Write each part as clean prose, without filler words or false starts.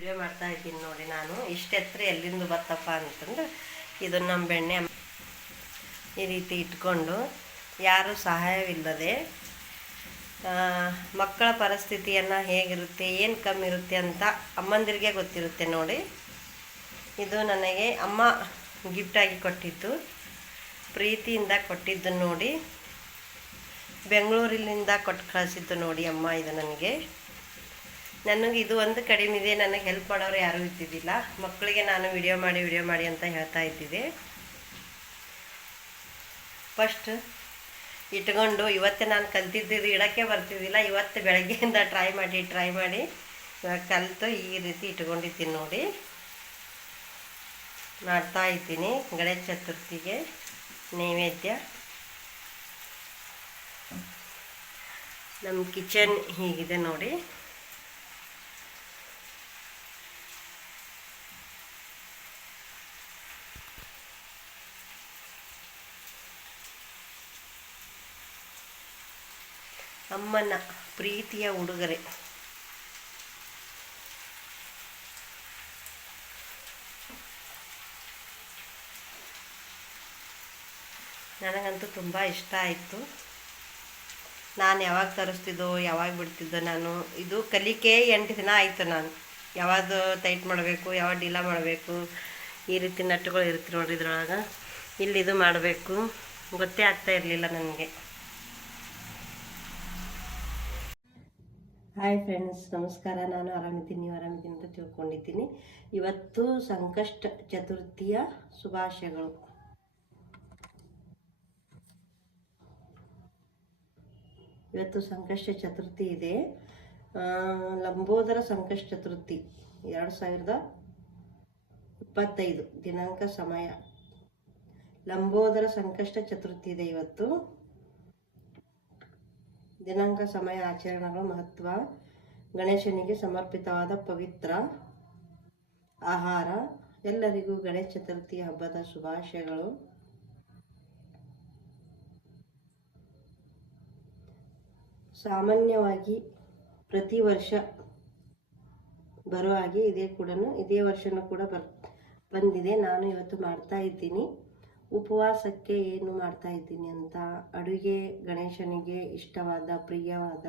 Video ಮಾಡ್ತಾ ಇದ್ದೀನಿ ನೋಡಿ. ನಾನು ಇಷ್ಟು ಎತ್ತರ ಎಲ್ಲಿಂದ ಬತ್ತಪ್ಪ ಅಂತಂದ್ರೆ ಇದನ್ನು ನಮ್ಮ ಬೆಣ್ಣೆ ಈ ರೀತಿ ಇಟ್ಕೊಂಡು ಯಾರು ಸಹಾಯವಿಲ್ಲದೆ ಮಕ್ಕಳ ಪರಿಸ್ಥಿತಿಯನ್ನು ಹೇಗಿರುತ್ತೆ, ಏನು ಕಮ್ಮಿ ಇರುತ್ತೆ ಅಂತ ಅಮ್ಮಂದಿರಿಗೆ ಗೊತ್ತಿರುತ್ತೆ ನೋಡಿ. ಇದು ನನಗೆ ಅಮ್ಮ ಗಿಫ್ಟಾಗಿ ಕೊಟ್ಟಿದ್ದು, ಪ್ರೀತಿಯಿಂದ ಕೊಟ್ಟಿದ್ದು ನೋಡಿ. ಬೆಂಗಳೂರಿನಿಂದ ಕೊಟ್ಟು ಕಳಿಸಿದ್ದು ನೋಡಿ ಅಮ್ಮ. ಇದು ನನಗೆ ಇದು ಒಂದು ಕಡಿಮೆ ಇದೆ. ನನಗೆ ಹೆಲ್ಪ್ ಮಾಡೋರು ಯಾರೂ ಇದ್ದಿದ್ದಿಲ್ಲ. ಮಕ್ಕಳಿಗೆ ನಾನು ವಿಡಿಯೋ ಮಾಡಿ ಅಂತ ಹೇಳ್ತಾ ಇದ್ದಿದ್ದೆ. ಫಸ್ಟ್ ಇಟ್ಕೊಂಡು ಇವತ್ತೇ ನಾನು ಕಲ್ತಿದ್ದು ಇಡೋಕ್ಕೆ ಬರ್ತಿದ್ದಿಲ್ಲ. ಇವತ್ತು ಬೆಳಗ್ಗೆಯಿಂದ ಟ್ರೈ ಮಾಡಿ ಕಲಿತು ಈ ರೀತಿ ಇಟ್ಕೊಂಡಿದ್ದೀನಿ ನೋಡಿ. ಮಾಡ್ತಾ ಇದ್ದೀನಿ ಗಣೇಶ ಚತುರ್ಥಿಗೆ ನೈವೇದ್ಯ. ನಮ್ಮ ಕಿಚನ್ ಹೀಗಿದೆ ನೋಡಿ. ಅಮ್ಮನ ಪ್ರೀತಿಯ ಉಡುಗೊರೆ. ನನಗಂತೂ ತುಂಬ ಇಷ್ಟ ಆಯಿತು. ನಾನು ಯಾವಾಗ ತರಿಸ್ತಿದ್ದೋ ಯಾವಾಗ ಬಿಡ್ತಿದ್ದೋ. ನಾನು ಇದು ಕಲಿಕೆ 8 ದಿನ ಆಯಿತು. ನಾನು ಯಾವುದು ಟೈಟ್ ಮಾಡಬೇಕು, ಯಾವಾಗ ಡೀಲ ಮಾಡಬೇಕು, ಈ ರೀತಿ ನಟ್ಟುಗಳು ಇರುತ್ತೆ ನೋಡ್ರಿ ಇದ್ರೊಳಗೆ. ಇಲ್ಲಿದು ಮಾಡಬೇಕು ಗೊತ್ತೇ ಆಗ್ತಾ ಇರಲಿಲ್ಲ ನನಗೆ. ಹಾಯ್ ಫ್ರೆಂಡ್ಸ್, ನಮಸ್ಕಾರ. ನಾನು ಆರಾಮಿದ್ದೀನಿ, ನೀವು ಆರಾಮಿದ್ದೀನಿ ಅಂತ ತಿಳ್ಕೊಂಡಿದ್ದೀನಿ. ಇವತ್ತು ಸಂಕಷ್ಟ ಚತುರ್ಥಿಯ ಶುಭಾಶಯಗಳು. ಇವತ್ತು ಸಂಕಷ್ಟ ಚತುರ್ಥಿ ಇದೆ. ಲಂಬೋದರ ಸಂಕಷ್ಟ ಚತುರ್ಥಿ 2025 ದಿನಾಂಕ ಸಮಯ. ಲಂಬೋದರ ಸಂಕಷ್ಟ ಚತುರ್ಥಿ ಇದೆ ಇವತ್ತು. ದಿನಾಂಕ ಸಮಯ ಆಚರಣೆಗಳು ಮಹತ್ವ. ಗಣೇಶನಿಗೆ ಸಮರ್ಪಿತವಾದ ಪವಿತ್ರ ಆಹಾರ. ಎಲ್ಲರಿಗೂ ಗಣೇಶ ಚತುರ್ಥಿ ಹಬ್ಬದ ಶುಭಾಶಯಗಳು. ಸಾಮಾನ್ಯವಾಗಿ ಪ್ರತಿ ವರ್ಷ ಬರುವ ಹಾಗೆ ಇದೇ ವರ್ಷನೂ ಕೂಡ ಬಂದಿದೆ. ನಾನು ಇವತ್ತು ಮಾಡ್ತಾ ಇದ್ದೀನಿ ಉಪವಾಸಕ್ಕೆ. ಏನು ಮಾಡ್ತಾ ಇದ್ದೀನಿ ಅಂತ, ಅಡುಗೆ ಗಣೇಶನಿಗೆ ಇಷ್ಟವಾದ ಪ್ರಿಯವಾದ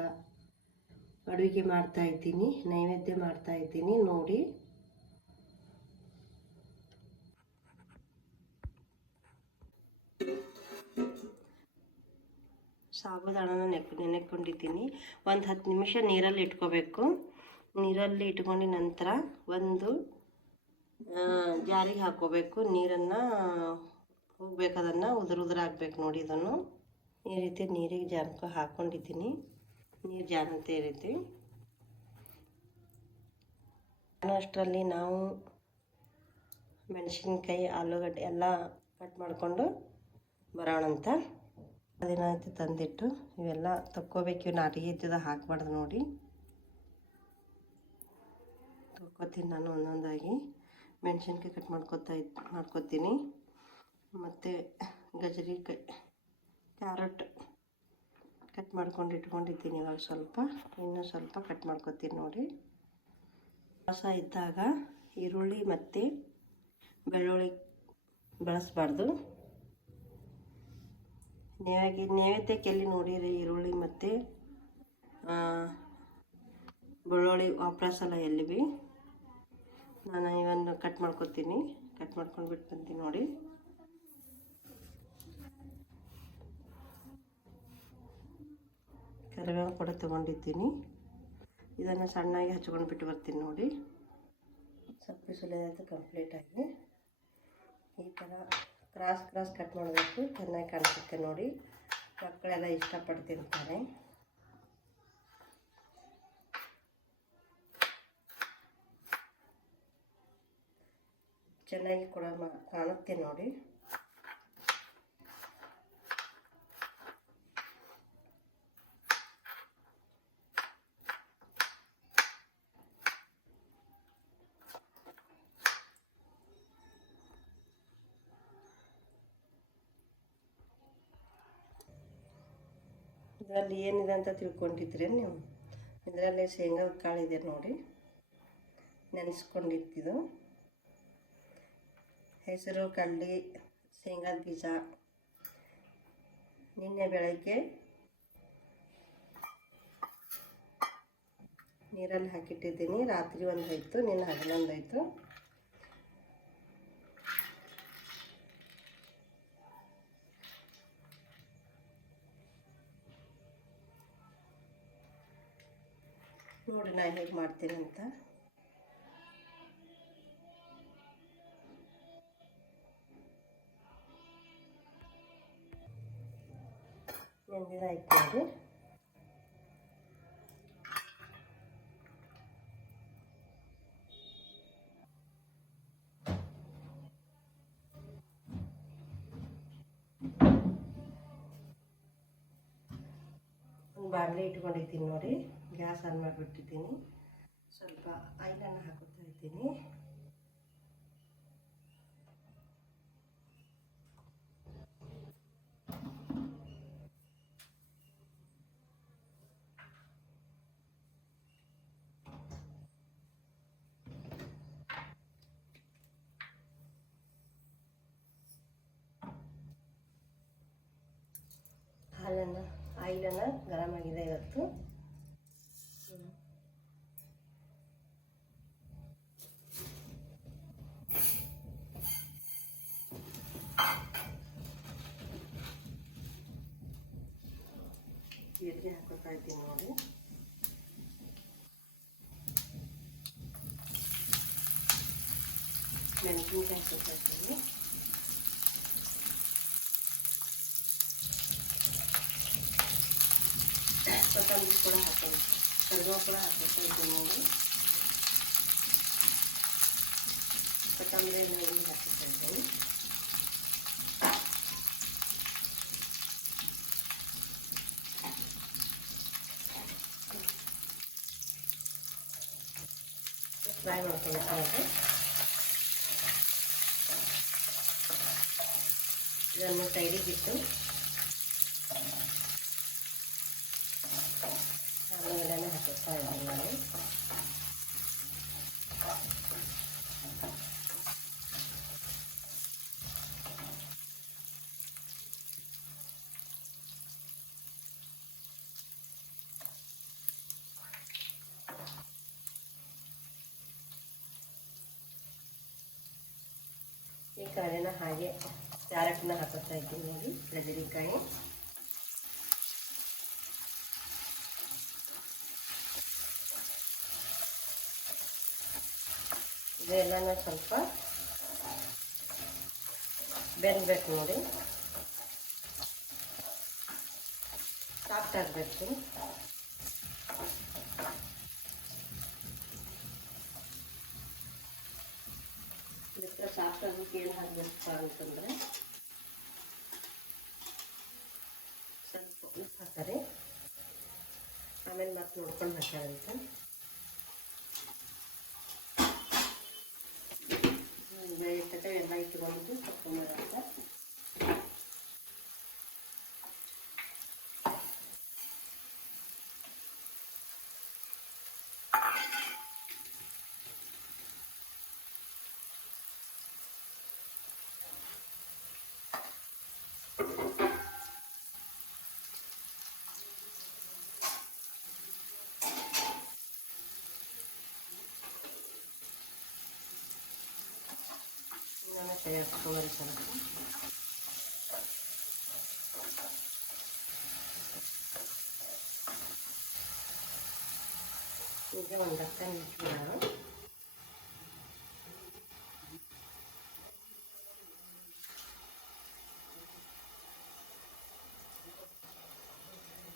ಅಡುಗೆ ಮಾಡ್ತಾ ಇದ್ದೀನಿ, ನೈವೇದ್ಯ ಮಾಡ್ತಾ ಇದ್ದೀನಿ ನೋಡಿ. ಸಾಬುದಾಣನ ನೆನೆಕೊಂಡಿದ್ದೀನಿ. ಒಂದು 10 ನಿಮಿಷ ನೀರಲ್ಲಿ ಇಟ್ಕೋಬೇಕು. ನೀರಲ್ಲಿ ಇಟ್ಕೊಂಡು ನಂತರ ಒಂದು ಜಾರಿಗೆ ಹಾಕ್ಕೋಬೇಕು. ನೀರನ್ನು ಹೋಗ್ಬೇಕದನ್ನು ಉದುರಾಗಬೇಕು ನೋಡಿ. ಇದನ್ನು ಈ ರೀತಿ ನೀರಿಗೆ ಹಾಕ್ಕೊಂಡಿದ್ದೀನಿ. ನೀರು ಜಾರಂತ ಈ ರೀತಿ. ಅಷ್ಟರಲ್ಲಿ ನಾವು ಮೆಣಸಿನ್ಕಾಯಿ, ಆಲೂಗಡ್ಡೆ ಎಲ್ಲ ಕಟ್ ಮಾಡಿಕೊಂಡು ಬರೋಣಂತ. ಅದೇನಾಯ್ತು ತಂದಿಟ್ಟು ಇವೆಲ್ಲ ತಕ್ಕೋಬೇಕು. ಇವು ನಾಟಿಗೆ ಇದ್ದಿದ್ದು ಹಾಕ್ಬಾರ್ದು ನೋಡಿ. ತಕ್ಕೋತೀನಿ ನಾನು ಒಂದೊಂದಾಗಿ. ಮೆಣಸಿನ್ಕಾಯಿ ಕಟ್ ಮಾಡ್ಕೊತೀನಿ. ಮತ್ತು ಗಜರಿಕಾಯಿ, ಕ್ಯಾರೆಟ್ ಕಟ್ ಮಾಡ್ಕೊಂಡು ಇಟ್ಕೊಂಡಿದ್ದೀನಿ. ಇವಾಗ ಇನ್ನೂ ಸ್ವಲ್ಪ ಕಟ್ ಮಾಡ್ಕೊತೀನಿ ನೋಡಿ. ಹೊಸ ಇದ್ದಾಗ ಈರುಳ್ಳಿ ಮತ್ತು ಬೆಳ್ಳುಳ್ಳಿ ಬಳಸಬಾರ್ದು. ನೈವೇದ್ಯಕ್ಕೆ ಎಲ್ಲಿ ನೋಡಿರಿ ಈರುಳ್ಳಿ ಮತ್ತು ಬೆಳ್ಳುಳ್ಳಿ ವಾಪಸಲ್ಲ ಎಲ್ಲಿ ಭೀ. ನಾನು ಇವನ್ನು ಕಟ್ ಮಾಡ್ಕೊತೀನಿ. ಕಟ್ ಮಾಡ್ಕೊಂಡು ಬಿಟ್ಟು ಬಂತೀನಿ ನೋಡಿ. ಕರಿಬೇವು ಕೂಡ ತೊಗೊಂಡಿದ್ದೀನಿ. ಇದನ್ನು ಸಣ್ಣಾಗಿ ಹಚ್ಕೊಂಡು ಬಿಟ್ಟು ಬರ್ತೀನಿ ನೋಡಿ. ಸಪ್ಪೆ ಸುಲಿಯೋದು ಕಂಪ್ಲೀಟಾಗಿ ಈ ಥರ ಕ್ರಾಸ್ ಕಟ್ ಮಾಡಬೇಕು. ಚೆನ್ನಾಗಿ ಕಾಣಿಸುತ್ತೆ ನೋಡಿ. ಮಕ್ಕಳೆಲ್ಲ ಇಷ್ಟಪಟ್ಟು ತಿಂತಾರೆ. ಚೆನ್ನಾಗಿ ಕೂಡ ಕಾಣುತ್ತೆ ನೋಡಿ. ಇದರಲ್ಲಿ ಏನಿದೆ ಅಂತ ತಿಳ್ಕೊಂಡಿದ್ರೆ ನೀವು. ಇದರಲ್ಲಿ ಶೇಂಗಾದ ಕಾಳಿದೆ ನೋಡಿ. ನೆನೆಸ್ಕೊಂಡಿರ್ತಿದ್ದು. ಹೆಸರು, ಕಡ್ಲೆ, ಶೇಂಗಾದ ಬೀಜ ನಿನ್ನೆ ಬೆಳಗ್ಗೆ ನೀರಲ್ಲಿ ಹಾಕಿಟ್ಟಿದ್ದೀನಿ. ರಾತ್ರಿ ಒಂದು ಹೋಯ್ತು, ನಿನ್ನೆ ಹಗಲೊಂದು ಹೋಯ್ತು. ನೋಡಿ ನಾನು ಹೇಗೆ ಮಾಡ್ತೀನಿ ಅಂತ. ನೆಂದಿದಾಯ್ತು ನೋಡಿ. ಒಂದು ಬಾಣಲೆ ಇಟ್ಕೊಂಡಿದ್ದೀನಿ ನೋಡಿ. ಗ್ಯಾಸ್ ಆನ್ ಮಾಡಿಬಿಟ್ಟಿದ್ದೀನಿ. ಸ್ವಲ್ಪ ಆಯಿಲನ್ನು ಹಾಕುತ್ತಾ ಇದ್ದೀನಿ. ಆಯಿಲನ್ನು ಗರಂ ಆಗಿದೆ ಇವತ್ತು. ಜೀರಿಗೆ ಹಾಕೋತಾ ಇದ್ದೀನಿ ನೋಡಿ. ಮೆಣಸಿನ್ಕಾಯಿ ಹಾಕೋತಾ ಇದ್ದೀನಿ. ಕೊತ್ತಂಬರಿ ಕೂಡ ಹಾಕೋದು, ಕರಿಬೇವು ಕೂಡ ಹಾಕೋತಾ ಇದ್ದೀನಿ ನೋಡಿ. ಕೊತ್ತಂಬರಿಯನ್ನು ಹಾಕೋತಾ ಇದ್ದೀನಿ. ಫ್ರೈ ಮಾಡ್ಕೊಳ್ತಾ ಇದನ್ನು ಸೈಡಿಗೆ ಇಟ್ಟು ಆಮೇಲೆ ಹಾಕೋತಾ ಇದ್ದೀನಿ ನಾನು. ಈ ಕಡೆನ ಹಾಗೆ ಕ್ಯಾರೆಟ್ನ ಹಾಕೋತಾ ಇದ್ದೀನಿ ನೋಡಿ. ಗಜರಿಕಾಯಿ, ಇದೆಲ್ಲನ ಸ್ವಲ್ಪ ಬೆಂದಬೇಕು ನೋಡಿ. ಸಾಫ್ಟ್ ಆಗಬೇಕು. ಇದಕ್ಕೆ ಸಾಫ್ಟ್ ಆಗೋಕ್ಕೆ ಏನು ಹಾಕಬೇಕಪ್ಪ ಅಂತಂದರೆ ಸ್ವಲ್ಪ ಉಪ್ಪು ಹಾಕ್ತಾರೆ. ಆಮೇಲೆ ಮತ್ತೆ ನೋಡ್ಕೊಂಡು ಹಾಕಾರಂತ. ಎಲ್ಲ ಇಟ್ಕೊಂಡು ತಗೊಂಬರಂತ. ಕೈ ಹಾಕ್ಕೊಂಬರಿ ಸ್ವಲ್ಪ. ಈಗ ಒಂದು ಡಕ್ಕನ್ ಇಟ್ಟು ನಾನು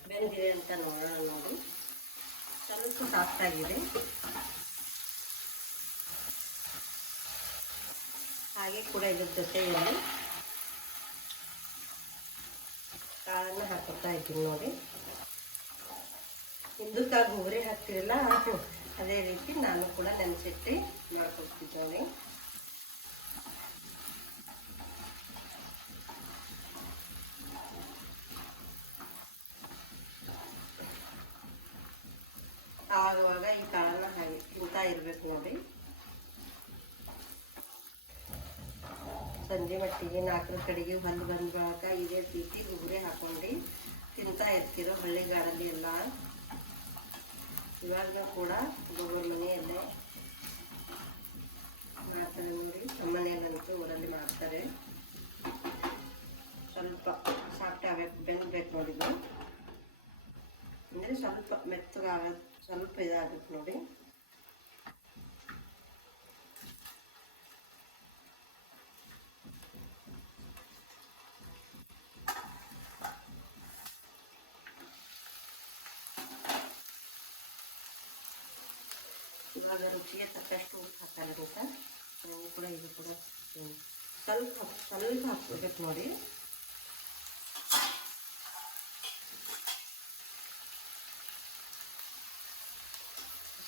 ಬೆಂದಿದೆ ಅಂತ ನೋಡೋಣ ನೋಡಿ. ಸ್ವಲ್ಪ ಸಾಫ್ಟ್ ಆಗಿದೆ. ಹಾಗೆ ಕೂಡ ಇದ್ರ ಜೊತೆಯಲ್ಲಿ ಕಾಳನ್ನು ಹಾಕೋತಾ ಇದ್ದೀನಿ ನೋಡಿ. ಹಿಂದಕ್ಕಾಗಿ ಹುರಿ ಹಾಕ್ತಿರಲ್ಲ ಅದೇ ರೀತಿ ನಾನು ಕೂಡ ನೆನೆಸಿಟ್ಟು ಮಾಡ್ಕೊಳ್ತಿದ್ದೇನೆ. ಆವಾಗ ಈ ಕಾಳನ್ನ ಹಾಗೆ ತಿಂತಾ ಇರಬೇಕು ನೋಡಿ. ಸಂಜೆ ಮಟ್ಟಿಗೆ 4 ಕಡೆಗೆ ಹೊಂದು ಬಂದಾಗ ಇದೇ ರೀತಿ ಗುಗ್ರೆ ಹಾಕೊಂಡು ತಿಂತಾ ಇರ್ತೀರೋ ಹಳ್ಳಿಗಾಡಲ್ಲಿ ಎಲ್ಲ. ಇವಾಗ ಕೂಡ ಒಬ್ಬೊಬ್ಬರ ಮನೆಯಲ್ಲೇ ಮಾಡ್ತಾರೆ ನೋಡಿ. ನಮ್ಮ ಮನೆಯಲ್ಲಂತೂ ಊರಲ್ಲಿ ಮಾಡ್ತಾರೆ. ಸ್ವಲ್ಪ ಸಾಫ್ಟ್ ಆಗಬೇಕು, ಬೆಂದಬೇಕು ನೋಡಿದ್ದು ಅಂದರೆ ಸ್ವಲ್ಪ ಮೆತ್ತಗಾಗೋದು, ಸ್ವಲ್ಪ ಇದಾಗುತ್ತೆ ನೋಡಿ. ಇವಾಗ ರುಚಿಗೆ ತಕ್ಕಷ್ಟು ಉಪ್ಪು ಹಾಕಲಾಗುತ್ತೆ. ನಾವು ಕೂಡ ಇದು ಕೂಡ ಸ್ವಲ್ಪ ಹಾಕ್ಕೋಬೇಕು ನೋಡಿ.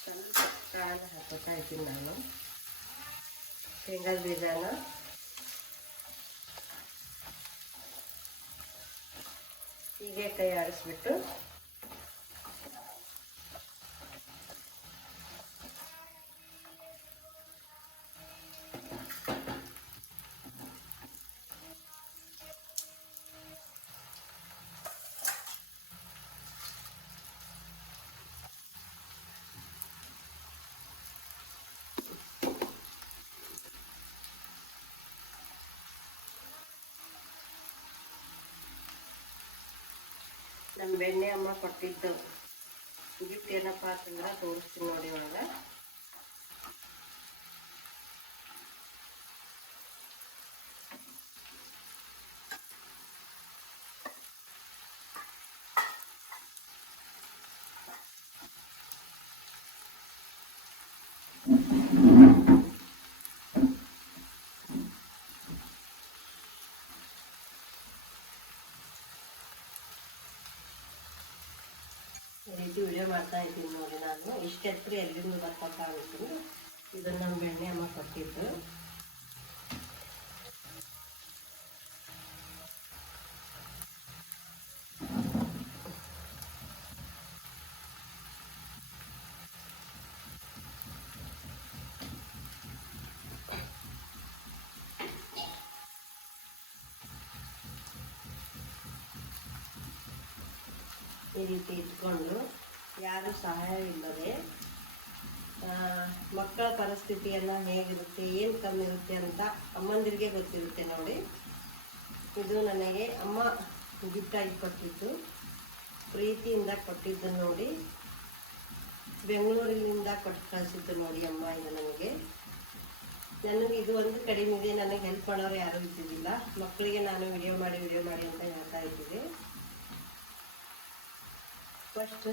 ಸ್ವಲ್ಪ ಕಾಳು ಹಾಕೋತಾ ಇದ್ದೀನಿ ನಾನು. ಶೇಂಗಾದ ಬೀಜನ ಹೀಗೆ ಕೈ ಆಡಿಸ್ಬಿಟ್ಟು ನಮ್ಮ ಬೆಣ್ಣೆ ಅಮ್ಮ ಕೊಟ್ಟಿದ್ದು ಗಿಫ್ಟ್ ಏನಪ್ಪ ಅಂತಂದ್ರೆ ತೋರಿಸ್ತೀನಿ ನೋಡಿ. ಇವಾಗ ಈ ರೀತಿ ವಿಡಿಯೋ ಮಾಡ್ತಾ ಇದ್ದೀನಿ ನೋಡಿ. ನಾನು ಇಷ್ಟೆತ್ತರು ಎಲ್ಲಿಂದ ಬರ್ಕೊತಾಗುತ್ತೆ. ಇದನ್ನು ನಮ್ಮ ಬೆಣ್ಣೆ ಅಮ್ಮ ಕೊಟ್ಟಿದ್ದು. ಈ ರೀತಿ ಇಟ್ಕೊಂಡು ಯಾರು ಸಹಾಯ ಇಲ್ಲದೆ ಮಕ್ಕಳ ಪರಿಸ್ಥಿತಿಯನ್ನು ಹೇಗಿರುತ್ತೆ, ಏನು ಕಮ್ಮಿ ಇರುತ್ತೆ ಅಂತ ಅಮ್ಮಂದಿರಿಗೆ ಗೊತ್ತಿರುತ್ತೆ ನೋಡಿ. ಇದು ನನಗೆ ಅಮ್ಮ ಗಿಫ್ಟಾಗಿ ಕೊಟ್ಟಿದ್ದು, ಪ್ರೀತಿಯಿಂದ ಕೊಟ್ಟಿದ್ದು ನೋಡಿ. ಬೆಂಗಳೂರಿನಿಂದ ಕೊಟ್ಟು ಕಳಿಸಿದ್ದು ನೋಡಿ ಅಮ್ಮ. ಇದು ನನಗೆ ಇದು ಒಂದು ಕಡಿಮೆ ಇದೆ. ನನಗೆ ಹೆಲ್ಪ್ ಮಾಡೋರು ಯಾರೂ ಇದ್ದಿದ್ದಿಲ್ಲ. ಮಕ್ಕಳಿಗೆ ನಾನು ವಿಡಿಯೋ ಮಾಡಿ ಅಂತ ಹೇಳ್ತಾ ಇದ್ದಿದ್ದೆ. ಫಸ್ಟ್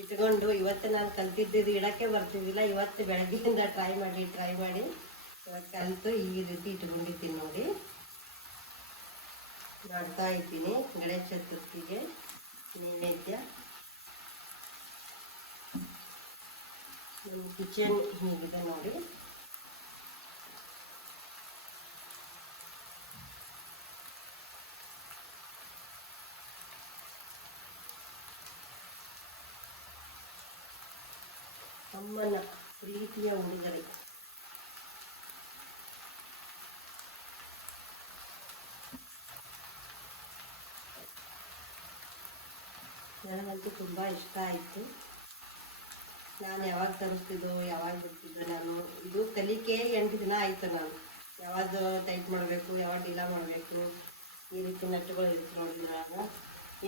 ಇಟ್ಕೊಂಡು ಇವತ್ತು ನಾನು ಕಲ್ತಿದ್ದು ಇಡೋಕ್ಕೆ ಬರ್ತಿದ್ದಿಲ್ಲ. ಇವತ್ತು ಬೆಳಗ್ಗೆಯಿಂದ ಟ್ರೈ ಮಾಡಿ ಇವತ್ತು ಕಲಿತು ಈ ರೀತಿ ಇಟ್ಕೊಂಡಿದ್ದೀನಿ ನೋಡಿ. ಮಾಡ್ತಾ ಇದ್ದೀನಿ ಗಣೇಶ ಚತುರ್ಥಿಗೆ ನೈವೇದ್ಯ. ನಮ್ಮ ಕಿಚನ್ ಹೀಗಿದೆ ನೋಡಿ. ಅಮ್ಮನ ಪ್ರೀತಿಯ ಉಡುಗೊರೆ. ನನಗಂತೂ ತುಂಬ ಇಷ್ಟ ಆಯಿತು. ನಾನು ಯಾವಾಗ ತರಿಸ್ತಿದ್ದೋ ಯಾವಾಗ ಬಿಡ್ತಿದ್ದೋ. ನಾನು ಇದು ಕಲಿಕೆ 8 ದಿನ ಆಯಿತು. ನಾನು ಯಾವಾಗ ಟೈಟ್ ಮಾಡಬೇಕು, ಯಾವಾಗ ಡೀಲಾ ಮಾಡಬೇಕು, ಈ ರೀತಿ ನಟ್ಟುಗಳು ಇರುತ್ತೆ ನೋಡಿದ್ರಾಗ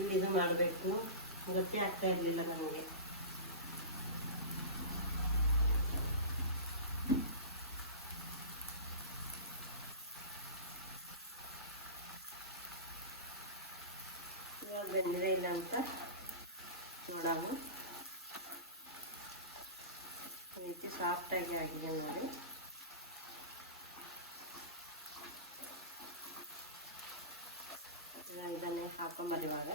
ಇಲ್ಲಿ ಇದು ಮಾಡಬೇಕು ಗೊತ್ತೇ ಆಗ್ತಾ ಇರಲಿಲ್ಲ ನನಗೆ. ಇವಾಗ ಬೆಂದಿದೆ ಇಲ್ಲ ಅಂತ ನೋಡೋಣ. ಈ ರೀತಿ ಸಾಫ್ಟಾಗಿ ಆಗಿದೆ ನೋಡಿ. ಇದನ್ನೇ ಹಾಕೊಂಬರಿವಾಗ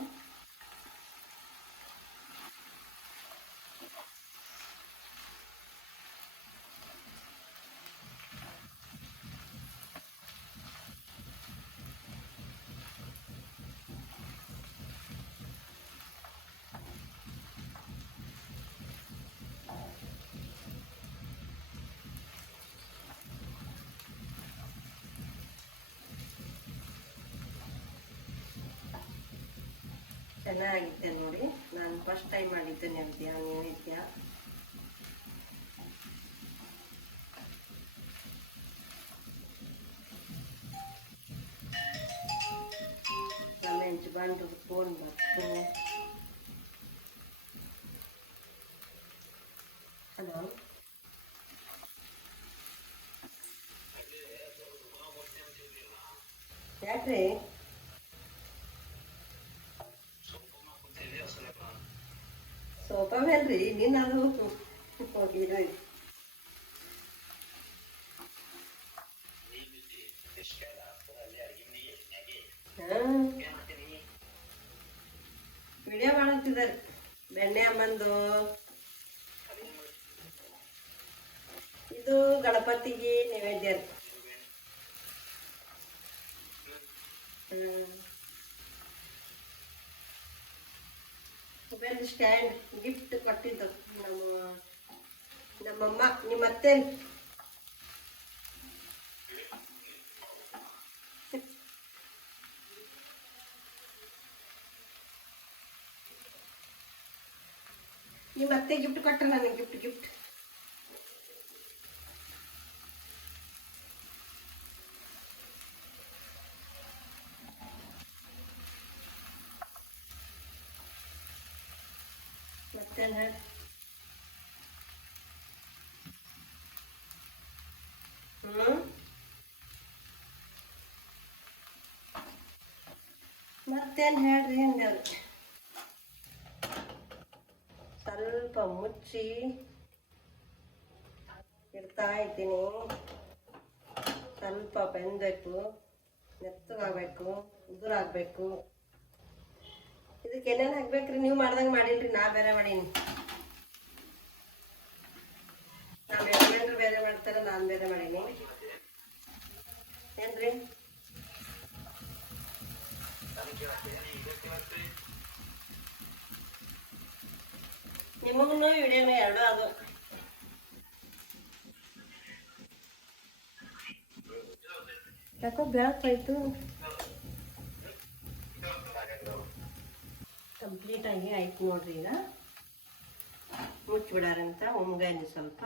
ಚೆನ್ನಾಗಿತ್ತೆ ನೋಡಿ. ನಾನು ಫಸ್ಟ್ ಟೈಮ್ ಮಾಡಿದ್ದೆ ನೈವೇದ್ಯ. ನಮ್ಮ ಯಜಮಾನ್ರು ಫೋನ್ ಬಂತು. ಹಲೋ, ಯಾಕ್ರಿ? ಸೋಫಾ ಮೇಲ್ರಿ ನೀನು ಅದು ಹೋಗಿರೋ ವಿಡಿಯೋ ಮಾಡುತ್ತಿದ್ದಾರೆ ಬೆಣ್ಣೆ ಅಮ್ಮಂದು. ಇದು ಗಣಪತಿಗೆ ನೈವೇದ್ಯ. ಮೊಬೈಲ್ ಸ್ಟ್ಯಾಂಡ್ ಗಿಫ್ಟ್ ಕೊಟ್ಟಿದ್ದು ನಮ್ಮಮ್ಮ. ನಿಮ್ಮ ಅತ್ತೆ ಗಿಫ್ಟ್ ಕೊಟ್ಟರೆ ನನಗೆ ಗಿಫ್ಟ್ ಮತ್ತೇನು ಹೇಳಿ? ಮತ್ತೇನು ಹೇಳ್ರಿ ಅಂದವ್ರು. ಸ್ವಲ್ಪ ಮುಚ್ಚಿ ಇಡ್ತಾ ಇದ್ದೀನಿ. ಸ್ವಲ್ಪ ಬೆಂದಬೇಕು, ಮೆತ್ತಗಾಗಬೇಕು, ಉದುರಾಗಬೇಕು. ಇದಕ್ಕೆ ಏನೇನು ಹಾಕ್ಬೇಕ್ರಿ? ನೀವು ಮಾಡ್ದಂಗೆ ಮಾಡಿಲ್ರಿ, ನಾ ಬೇರೆ ಮಾಡೀನಿ. ನಾವು ಯಜಮಾನ್ರು ಬೇರೆ ಮಾಡ್ತಾರೆ, ನಾನು ಬೇರೆ ಮಾಡೀನಿ. ಏನ್ರಿ? ನಿಮಗೂ ವಿಡಿಯೋನು ಎರಡು ಅದು. ಯಾಕೋ ಬೆಳಕಾಯ್ತು. ಕಂಪ್ಲೀಟಾಗಿ ಆಯ್ತು ನೋಡ್ರಿ. ಈಗ ಮುಚ್ಚಿಬಿಡಾರಂತ ಒಮ್ಗಾಯ್ನಿ ಸ್ವಲ್ಪ.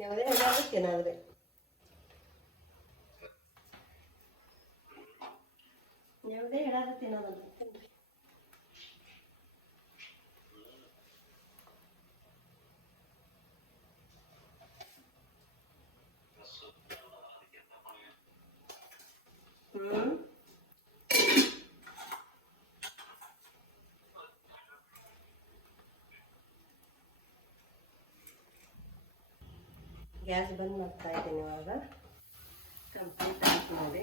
ನೆವದೇ ಹೇಳೋದಕ್ಕೇನಾದ್ರೆ ನೆವದೇ ಹೇಳೋದಕ್ಕೇನಾದ್ರು ಗ್ಯಾಸ್ ಬಂದ್ ಮಾಡ್ತಾ ಇದ್ದೀನಿ. ಇವಾಗ ಕಂಪ್ಲೀಟ್ ಆಯ್ತು ನೋಡಿ.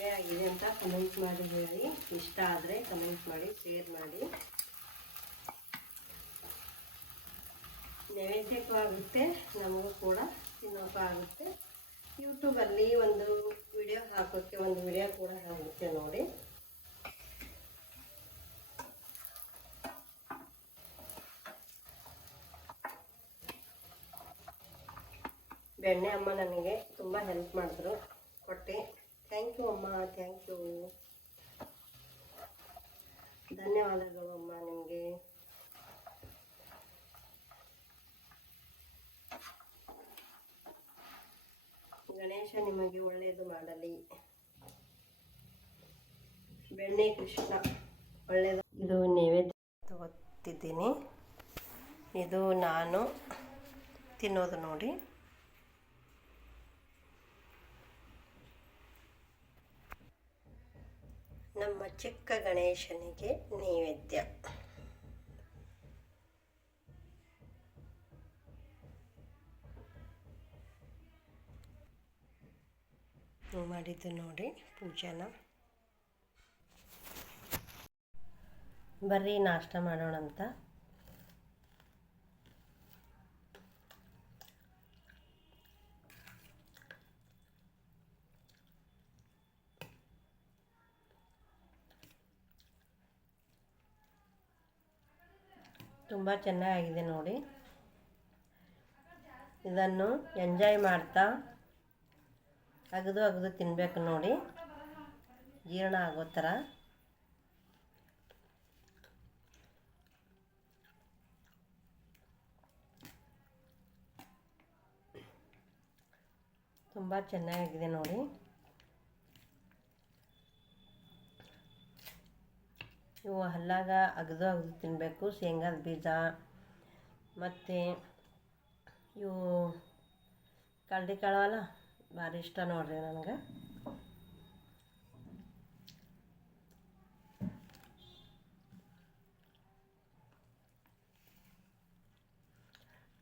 ಹೇಗಿದೆ ಅಂತ ಕಮೆಂಟ್ ಮಾಡಿ ಹೇಳಿ. ಇಷ್ಟ ಆದರೆ ಕಮೆಂಟ್ ಮಾಡಿ, ಶೇರ್ ಮಾಡಿ. ನೈವೇದ್ಯಕ್ಕೂ ಆಗುತ್ತೆ, ನಮಗೂ ಕೂಡ ತಿನ್ನೋಕ್ಕೂ ಆಗುತ್ತೆ. ಯೂಟ್ಯೂಬಲ್ಲಿ ಒಂದು ವಿಡಿಯೋ ಹಾಕೋಕ್ಕೆ ಒಂದು ವಿಡಿಯೋ ಕೂಡ ಆಗುತ್ತೆ ನೋಡಿ. ಬೆಣ್ಣೆ ಅಮ್ಮ ನನಗೆ ತುಂಬ ಹೆಲ್ಪ್ ಮಾಡಿದ್ರು, ಕೊಟ್ಟೆ. ಥ್ಯಾಂಕ್ ಯು ಅಮ್ಮ, ಥ್ಯಾಂಕ್ ಯು, ಧನ್ಯವಾದಗಳು ಅಮ್ಮ ನಿಮಗೆ. ಗಣೇಶ ನಿಮಗೆ ಒಳ್ಳೆಯದು ಮಾಡಲಿ. ಬೆಣ್ಣೆ ಕೃಷ್ಣ ಒಳ್ಳೆಯದು. ಇದು ನೈವೇದ್ಯ ತಗೋತಿದ್ದೀನಿ. ಇದು ನಾನು ತಿನ್ನೋದು ನೋಡಿ. ನಮ್ಮ ಚಿಕ್ಕ ಗಣೇಶನಿಗೆ ನೈವೇದ್ಯ. ಮಾಡಿದ್ದು ನೋಡಿ ಪೂಜೆನ. ಬರ್ರಿ ನಾಷ್ಟ ಮಾಡೋಣ ಅಂತ. ತುಂಬ ಚೆನ್ನಾಗಿದೆ ನೋಡಿ. ಇದನ್ನು ಎಂಜಾಯ್ ಮಾಡ್ತಾ ಅಗದು ತಿನ್ನಬೇಕು ನೋಡಿ, ಜೀರ್ಣ ಆಗೋ ಥರ. ತುಂಬ ಚೆನ್ನಾಗಿದೆ ನೋಡಿ. ಇವು ಹಲ್ಲಾಗ ಅಗದು ತಿನ್ನಬೇಕು. ಶೇಂಗಾದ ಬೀಜ ಮತ್ತು ಇವು ಕಡ್ಲೆ ಕಾಳವಲ್ಲ, ಭಾರಿ ಇಷ್ಟ ನೋಡ್ರಿ ನನಗೆ.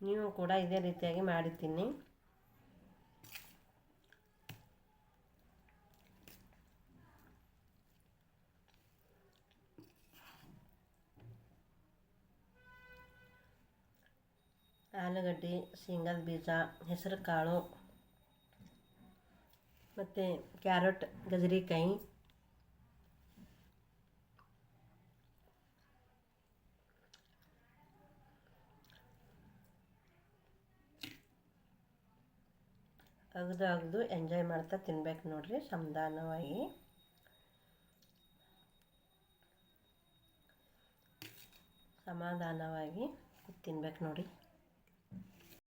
ನೀವು ಕೂಡ ಇದೇ ರೀತಿಯಾಗಿ ಮಾಡಿ ತಿನ್ನಿ. ಆಲೂಗಡ್ಡೆ, ಶೇಂಗಾದ ಬೀಜ, ಹೆಸರು ಕಾಳು ಮತ್ತು ಕ್ಯಾರೆಟ್, ಗಜರಿಕಾಯಿ, ಅಗದು ಎಂಜಾಯ್ ಮಾಡ್ತಾ ತಿನ್ಬೇಕು ನೋಡ್ರಿ, ಸಮಾಧಾನವಾಗಿ. ತಿನ್ಬೇಕು ನೋಡಿ.